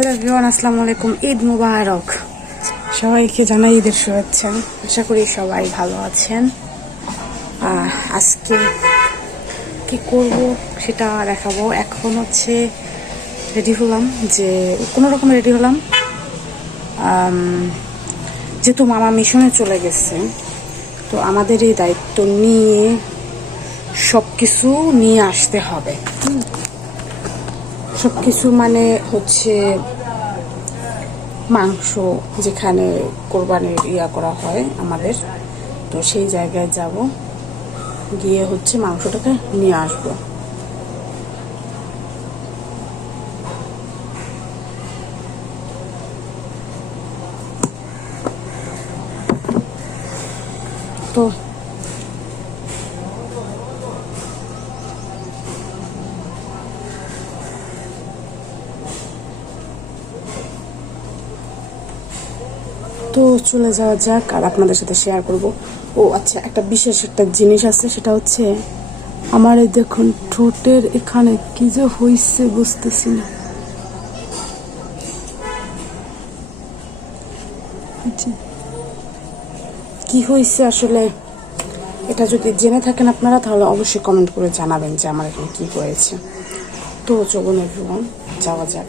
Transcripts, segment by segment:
Hello everyone আসসালামু আলাইকুম ঈদ মুবারক সবাইকে জানাই ঈদের শুভেচ্ছা। আশা করি সবাই ভালো আছেন। আজকে কি করব সেটা দেখাবো। এখন হচ্ছে রেডি হলাম যে, কোনো রকম রেডি হলাম। যেহেতু মামা মিশনে চলে গেছে, তো আমাদের এই দায়িত্ব নিয়ে সব কিছু নিয়ে আসতে হবে। সব কিছু মানে হচ্ছে মাংস যেখানে কোরবানির ইয়া করা হয় আমাদের। তো সেই জায়গায় যাব, গিয়ে হচ্ছে মাংসটাকে নিয়ে আসব। তো তো চলে যাওয়া যাক আর আপনাদের সাথে শেয়ার করব। ও আচ্ছা একটা বিশেষ একটা জিনিস আছে, সেটা হচ্ছে আমার এই দেখুন, ঠোঁটের এখানে কি যে হইছে বুঝতেছি না। জি। কি হয়েছে আসলে? এটা যদি জেনে থাকেন আপনারা, তাহলে অবশ্যই কমেন্ট করে জানাবেন যে আমার এখানে কি হয়েছে। তো চলুন এভরিওয়ান যাওয়া যাক।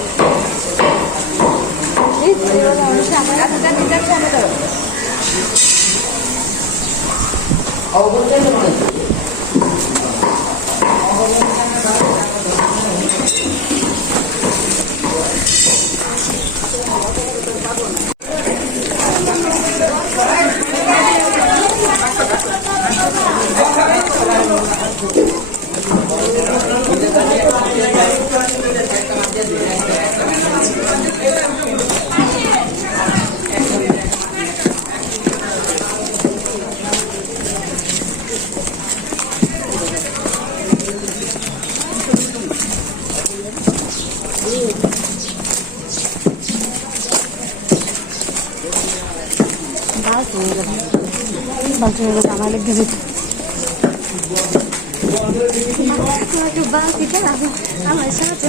বালতি হয়ে আমার লেগে আমার সাথে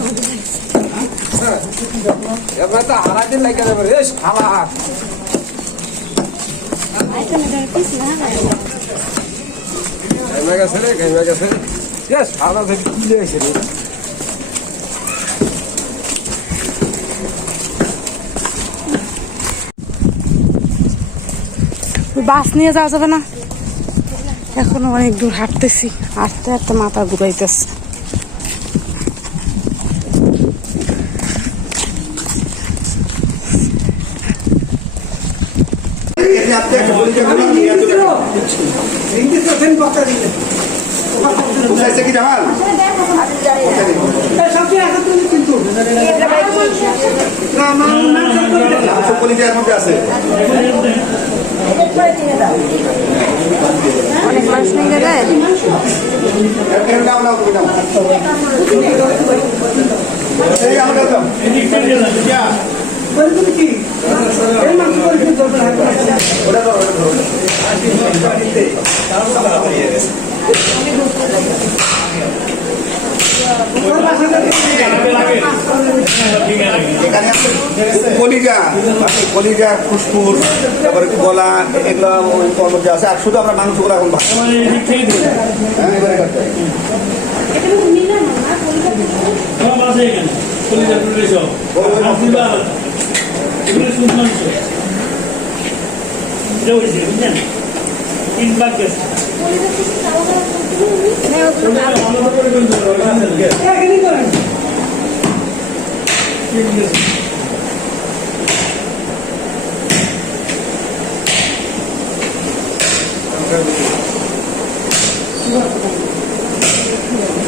এবার তো হারাদিন লাগে রে গাইমা গেছে রে গেছে এ শালা থেকে কি লেগেছে রে বাস নিয়ে যাওয়া যাবে না। এখনও অনেক দূর হাঁটতেছি হাঁটতে হাঁটতে মাথা ঘুরাইতেছে। আছে অনেক মানুষ যায় এর নাম নাও তুমি নাও এই আমাদের দাও ওটা দাও ওটা দাও এখানে আছে কলিজা বাকি কলিজা ফুসফুস তারপরে গলা এগুলো ওই কর্মজা আছে আর শুধু আমরা মাংসগুলো এখন হ্যাঁ করতে হবে। সব আছে এখানে কলিজা টুলিজা সব আর দিবা আলাদা এগুলো শুধু মাংস এটা হয়েছে বুঝলেন তিন ভাগ গেছে আলাদা করে কিন্তু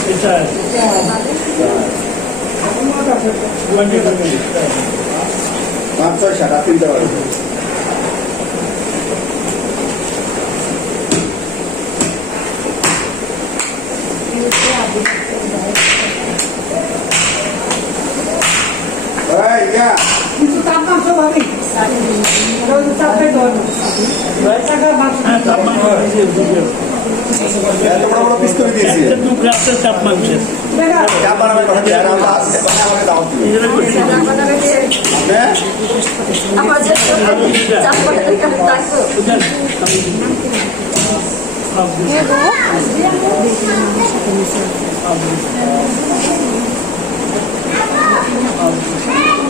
ঠিক আছে এটা Deus está pegando. Vai é Thank you.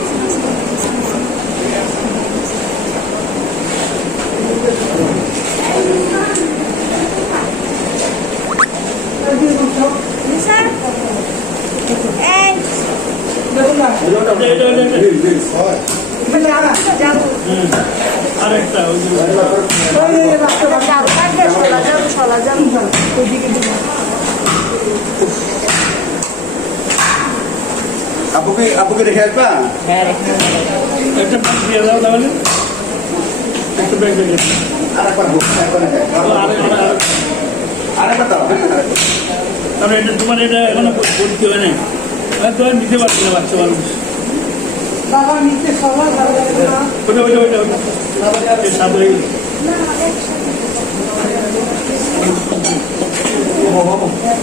আরেকটা আপুকে রেখে আসবা একটা হ্যাঁ তোমার এটা এখনও ভর্তি হয় না তোমার নিতে পারছি না বাচ্চা মানুষ ওটা ওইটা ওইটা ওইটা এই সাত হয়ে গেছে।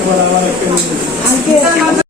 এবার আমার একটা